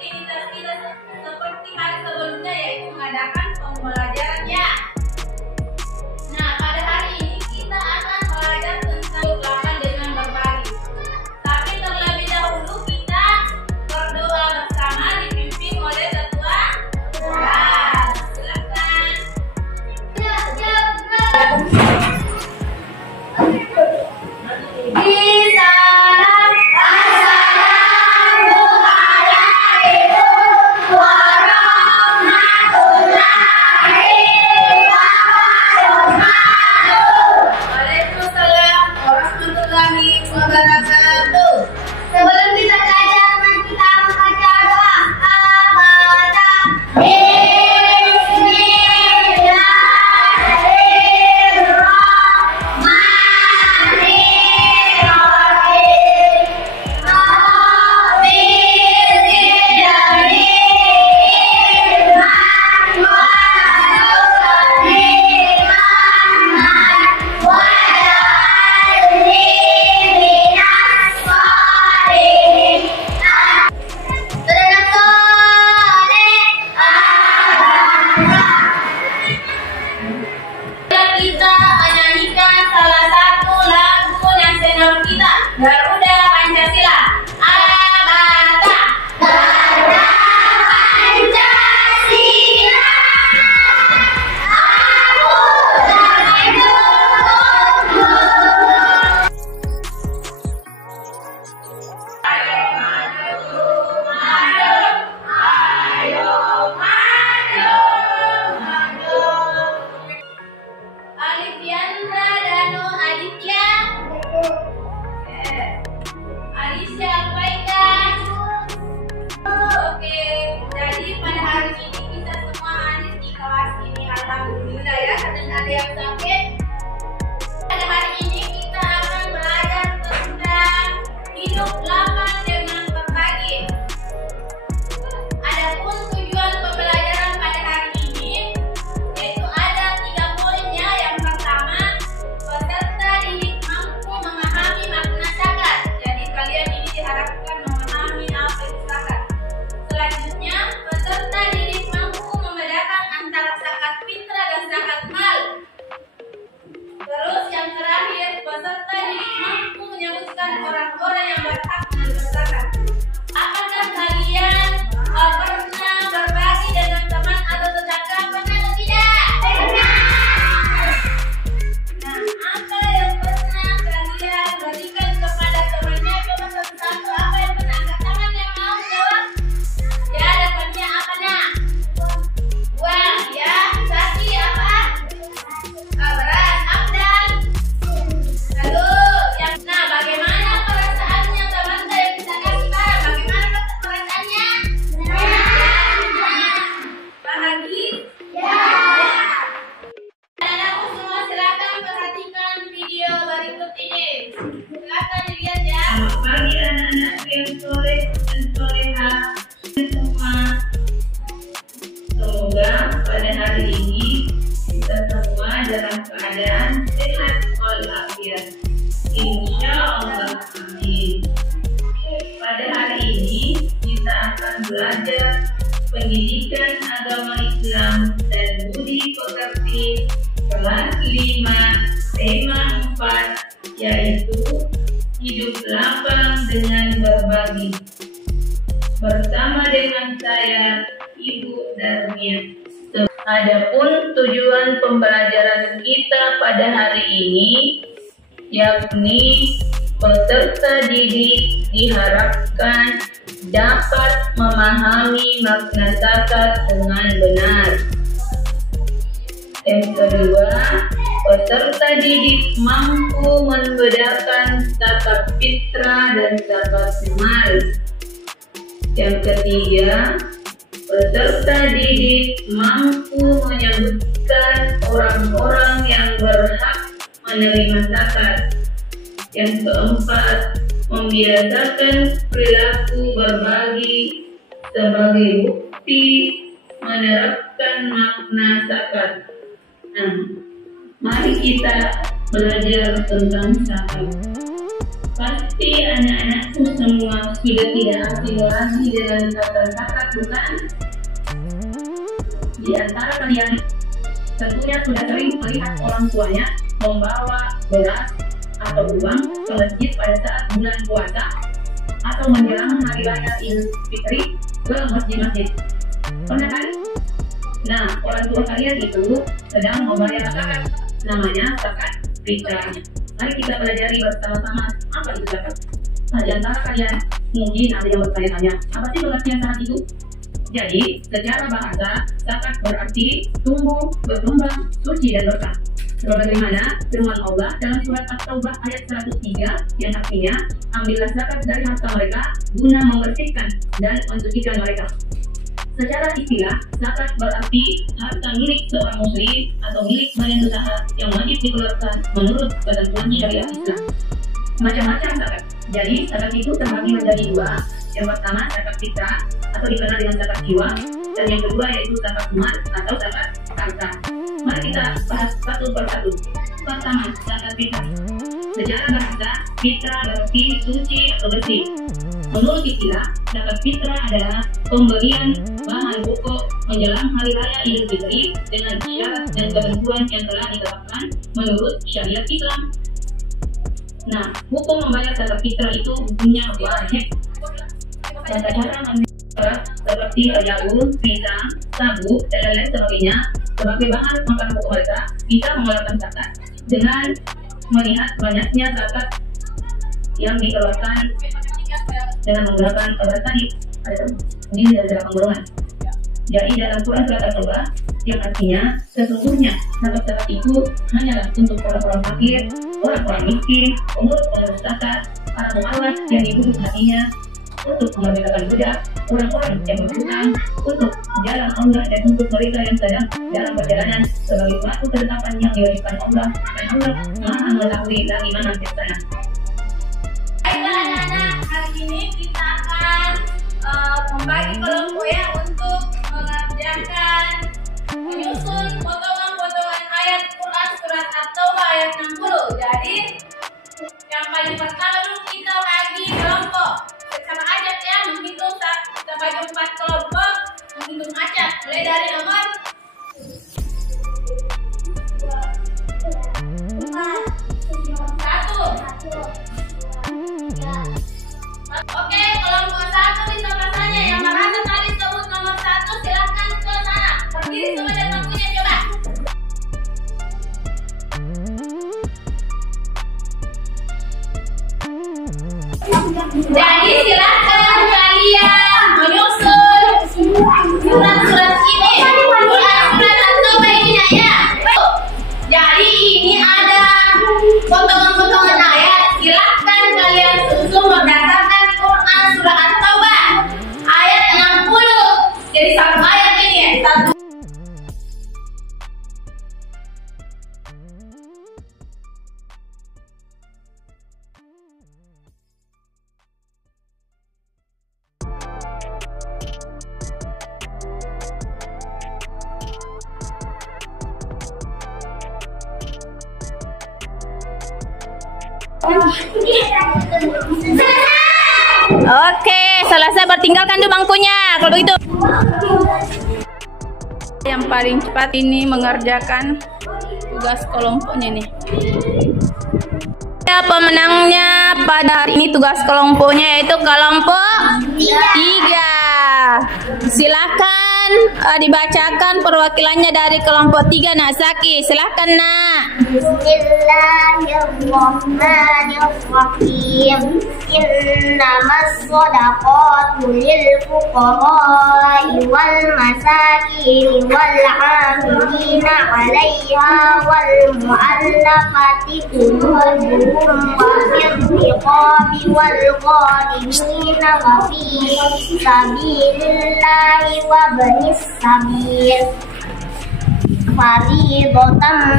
rutinitas kita seperti hari sebelumnya, yaitu mengadakan pembelajarannya. Nah, pada hari ini kita akan belajar tentang ucapan dengan berbagi. Tapi terlebih dahulu kita berdoa bersama dipimpin oleh ketua kelas. Silakan. Waalaikumsalam warahmatullahi wabarakatuh. Sebelum kita belajar, mari kita membaca doa. Kita menyanyikan salah satu lagu nasional kita, Garuda Pancasila. Abata. Garuda Pancasila, aku terlindungi. Alifiandra Danu Aditya, Alisha Faida. Oke, jadi pada hari ini kita semua hadir di kelas ini. Alhamdulillah ya, dan ada yang sakit. Pada hari ini kita akan belajar tentang hidup lapang dengan berbagi. Adapun tujuan pembelajaran pada hari ini yaitu ada 3 poinnya. Yang pertama, peserta didik mampu memahami makna zakat. Jadi kalian ini diharapkan memahami apa itu zakat. Selanjutnya, peserta didik mampu membedakan antara zakat fitrah dan zakat mal. Terus yang terakhir, peserta didik mampu menyebutkan orang-orang yang berhak menerima zakat. Apakah kalian pernah berbagi dengan teman atau tetangga? Pernah atau tidak? Nah, apa yang pernah kalian berikan kepada temannya? Coba satu-satu, apa yang pernah? Angkat tangan yang mau jawab. Ya, dapatnya apa nak? Uang, ya. Saki apa? Beras, Abdan. Lalu, nah bagaimana perasaannya teman yang kita kasih barang? Bagaimana perasaannya? Bahagia? Anak-anakku semua silakan perhatikan video berikut ini. Silakan dilihat ya. Selamat pagi anak-anak yang soleh dan soleha semua. Semoga pada hari ini kita semua dalam keadaan sehat walafiat. Insya Allah, amin. Pada hari ini kita akan belajar pendidikan agama Islam dan budi pekerti kelas 5 tema 4, yaitu hidup lapang dengan berbagi. Bersama dengan saya, Ibu Darmia. Adapun tujuan pembelajaran kita pada hari ini yakni peserta didik diharapkan dapat memahami makna zakat dengan benar. Yang kedua, peserta didik mampu membedakan zakat fitrah dan zakat mal. Yang ketiga, peserta didik mampu menyebutkan orang-orang yang berhak menerima zakat. Yang keempat, membiasakan perilaku berbagi sebagai bukti menerapkan makna zakat. Nah, mari kita belajar tentang zakat. Pasti anak-anakku semua sudah tidak asing lagi dengan kata zakat, bukan? Di antara kalian tentunya sudah sering melihat orang tuanya membawa beras atau uang ke masjid pada saat bulan puasa atau menjelang hari raya Idul Fitri ke masjid-masjid. Pernah kan? Nah, orang tua kalian itu sedang membayar zakat, namanya zakat fitrah. Mari kita pelajari bersama-sama apa itu zakat. Nah, di antara kalian mungkin ada yang bertanya-tanya, apa sih pengertian zakat itu? Jadi, secara bahasa, zakat berarti tumbuh, berkembang, suci dan berkah. Sebagaimana firman Allah dalam surat At-Taubah ayat 103 yang artinya, ambillah zakat dari harta mereka guna membersihkan dan mensucikan mereka. Secara istilah, zakat berarti harta milik seorang muslim atau milik badan usaha yang wajib dikeluarkan menurut ketentuan syariat Islam. Macam-macam zakat. Jadi, zakat itu terbagi menjadi dua. Yang pertama, zakat fitrah atau dikenal dengan zakat jiwa, dan yang kedua yaitu zakat mal atau zakat harta. Mari kita bahas satu persatu. Pertama, zakat fitrah. Secara bahasa, fitrah berarti suci atau bersih. Menurut istilah, zakat fitrah adalah pemberian bahan pokok menjelang hari raya Idul Fitri dengan syarat dan ketentuan yang telah ditetapkan menurut syariat Islam. Nah, hukum membayar zakat fitrah itu hukumnya wajib. Tata cara mengambil seperti jagung, pisang, sagu, dan lain sebagainya sebagai bahan makan pokok mereka bisa mengeluarkan zakat dengan melihat banyaknya zakat yang dikeluarkan dengan menggunakan obat tadi ini dari belakang golongan. Jadi dalam Quran surat At-Taubah yang artinya sesungguhnya zakat itu hanyalah untuk orang-orang fakir, orang-orang miskin, pengurus zakat, para mualaf yang dibutuh hatinya, untuk memerdekakan budak, orang-orang yang berhutang, untuk jalan Allah dan untuk mereka yang sedang dalam perjalanan sebagai suatu ketetapan yang diwajibkan Allah, dan Allah Maha mengetahui lagi mana yang sana. Baiklah anak-anak, hari ini kita akan membagi kelompok ya untuk mengerjakan menyusun potongan-potongan ayat Quran surat At-Taubah ayat 60. Jadi yang paling pertama dulu kita bagi kelompok secara acak ya, menghitung kita bagi 4 kelompok, menghitung acak mulai dari nomor 1. Oke, kelompok 1 di sebelah sana yang merasa tadi sebut nomor 1 silahkan ke sana. Berdiri semua dan waktunya coba. Jadi silahkan kalian menyusun surat-surat ini. Surat At-Taubah ini ya. Jadi ini ada potongan-potongan ayat. Silahkan kalian susun berdasarkan Quran surat At-Taubah ayat 60. Jadi satu ayat ini ya. Satu. Oke, selesai bertinggalkan tuh bangkunya. Kalau begitu, yang paling cepat ini mengerjakan tugas kelompoknya nih. Pemenangnya pada hari ini tugas kelompoknya yaitu kelompok 3. Silakan dibacakan perwakilannya dari kelompok 3. Nak Zaki, silakan Nak. Bismillahirrahmanirrahim. Innamas shadaqatu lil fuqara'i wal masakin wal 'amilina 'alaiha wal mu'allafati qulubuhum wa fir riqabi wal gharimina wa fi sabilillahi wa banis sabil fariidatan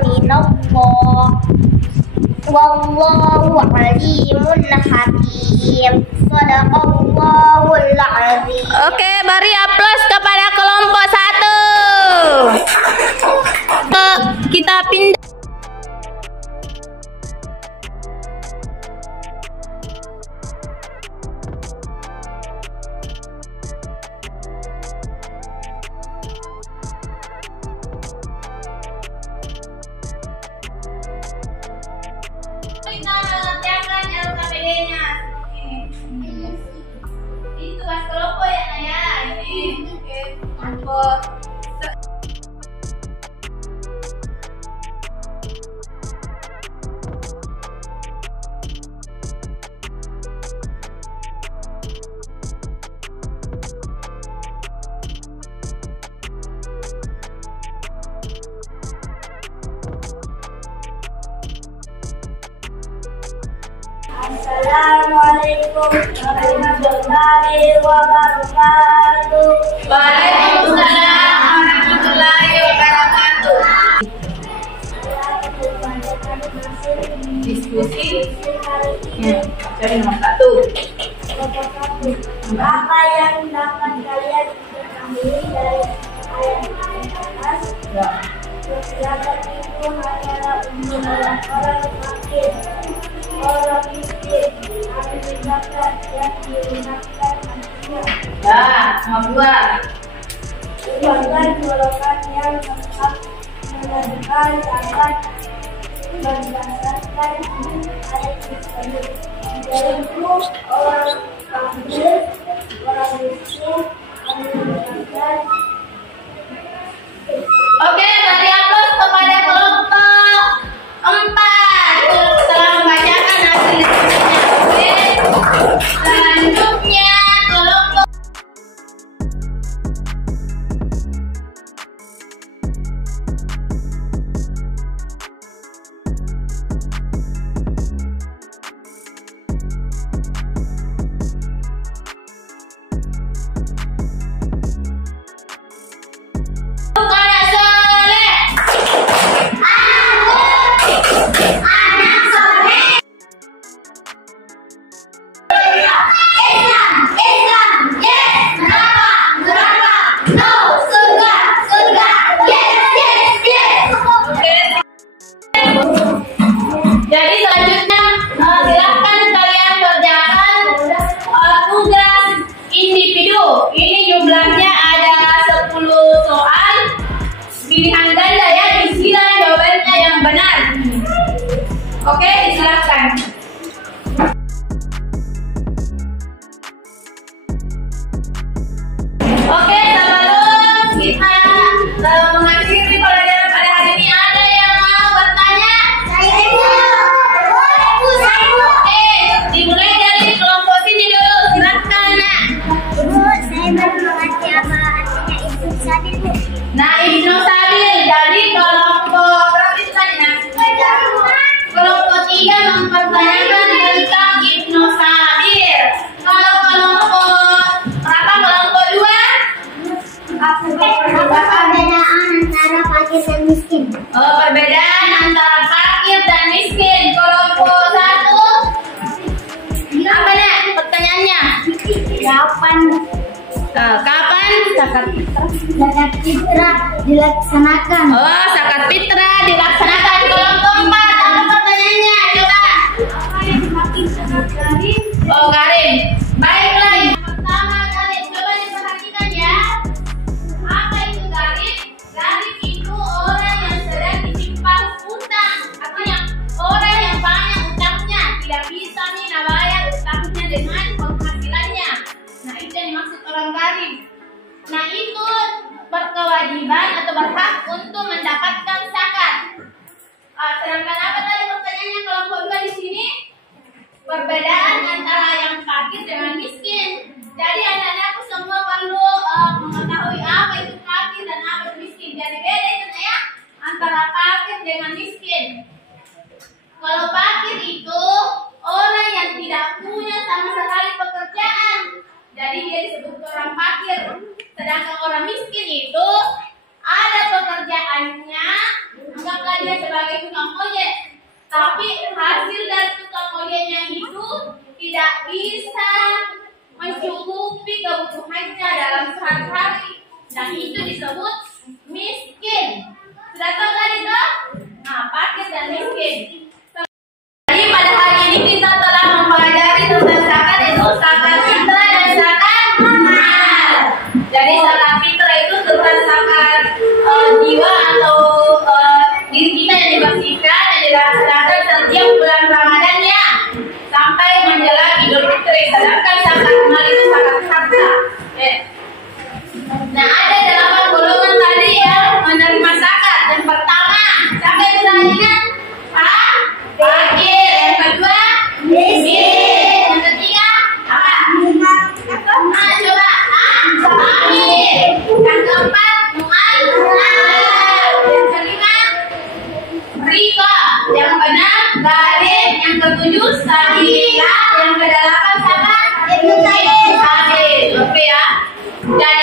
minallah wallahu alimun hakim. Shadaqallahul azim. Oke, beri aplaus kepada kelompok 1. Kita pindah. warahmatullahi wabarakatuh. Waalaikumsalam warahmatullahi wabarakatuh. Diskusi dari nomor 1. Apa yang dapat kalian ketahui dari ayat-ayat atas? Zakat itu hanyalah untuk orang-orang fakir, orang miskin, ahli zakat yang dilunakan hasilnya. Nomor 2. Bahkan golongan yang tetap menunaikan zakat berdasarkan ayat tersebut, yaitu orang kafir, orang miskin, ahli zakat. Oke, beri aplaus kepada kelompok 4 telah membacakan hasil diskusinya. Oke, selanjutnya kelompok Jadi selanjutnya silakan kalian kerjakan tugas individu. Ini jumlahnya ada 10 soal. Pilihan ganda ya, isilah jawabannya yang benar. Oke, silakan. Oke, sebelum kita mengakhiri pelajaran pada hari ini, ada yang mau bertanya? Oke, dimulai dari kelompok sini dulu. Silakan, Nak. Saya baru mengerti apa artinya Ibnu Sabil, Bu. Nah, Ibnu Sabil dari kelompok berapa itu tadi, Nak? Kelompok 3 mempertanyakan tentang Ibnu Sabil. Kalau kelompok berapa? Kelompok 2? Apa perbedaan antara fakir dan miskin? Perbedaan antara fakir dan miskin. Kelompok 1 apa, Nak? Pertanyaannya? Kapan zakat fitrah dilaksanakan? Oh, zakat fitrah dilaksanakan. Kelompok 4 apa pertanyaannya? Coba. Oh, Karim. Baiklah, yang pertama Karim, coba diperhatikan ya. Apa itu garib? Garib itu orang yang sedang ditimpa utang. Artinya orang yang banyak utangnya, tidak bisa nih bayar utangnya dengan penghasilannya. Nah, itu yang dimaksud orang garib. Nah, itu berkewajiban atau berhak untuk mendapatkan zakat. Sedangkan apa tadi pertanyaannya kelompok 2 di sini? Perbedaan antara yang fakir dengan miskin. Jadi anak-anakku semua perlu mengetahui apa itu fakir dan apa itu miskin. Jadi beda itu ya antara fakir dengan miskin. Kalau fakir itu orang yang tidak punya sama sekali pekerjaan, jadi dia disebut orang fakir. Sedangkan orang miskin itu ada pekerjaannya, anggaplah dia sebagai tukang ojek, tapi hasil dari tukang ojeknya itu tidak bisa mencukupi kebutuhannya dalam sehari-hari. Dan itu disebut miskin. Sudah tahu tadi toh? Nah, fakir dan miskin. Jadi pada hari ini kita telah mempelajari tentang zakat, itu zakat fitrah dan zakat mal. Jadi zakat fitrah itu tentang zakat jiwa atau diri kita yang dibersihkan dan dilaksanakan setiap bulan Ramadan ya, sampai menjelang Idul Fitri. Sedangkan zakat mal itu zakat harta. Nah, ada 8 golongan tadi yang menerima zakat. Yang pertama, siapa yang kita ingat? Fakir. Yang kedua, miskin. Yang ketiga, apa? Coba. Amir. Yang keempat, mu'allaf. Yang kelima, riko. Yang keenam, garib. Yang ketujuh, sabilillah. Yang kedelapan, siapa? Dan